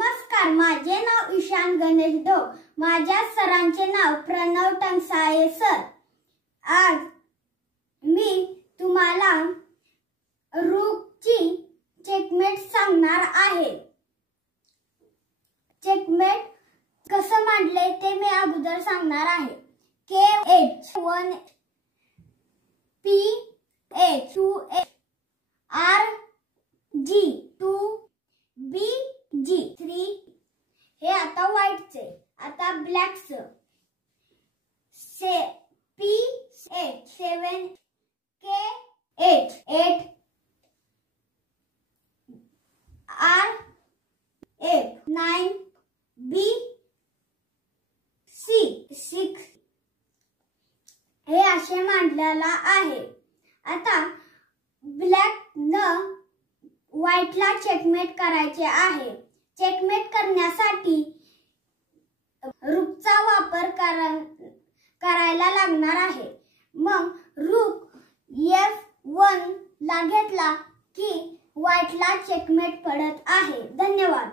नमस्कार, माझे नाव ईशान गणेश ढोक. माझ्या सरांचे नाव प्रणव टंगसाळे सर. आज मी तुम्हाला रूकची चेकमेट सांगणार आहे. चेकमेट कसं मांडले ते मी अगोदर सांगणार आहे. K8 1 P8 2 R G 2 B G 3. हे आता व्हाईटचे. आता ब्लॅकचं P8 7 K8 8 R8 9 B C 6. हे असे मांडलेला आहे. आता ब्लॅक न व्हाईटला चेकमेट करायचे आहे. चेकमेट करण्यासाठी रूकचा वापर करायला लागणार आहे. मग रूक F1 ला घेतला की व्हाईटला चेकमेट पडत आहे. धन्यवाद.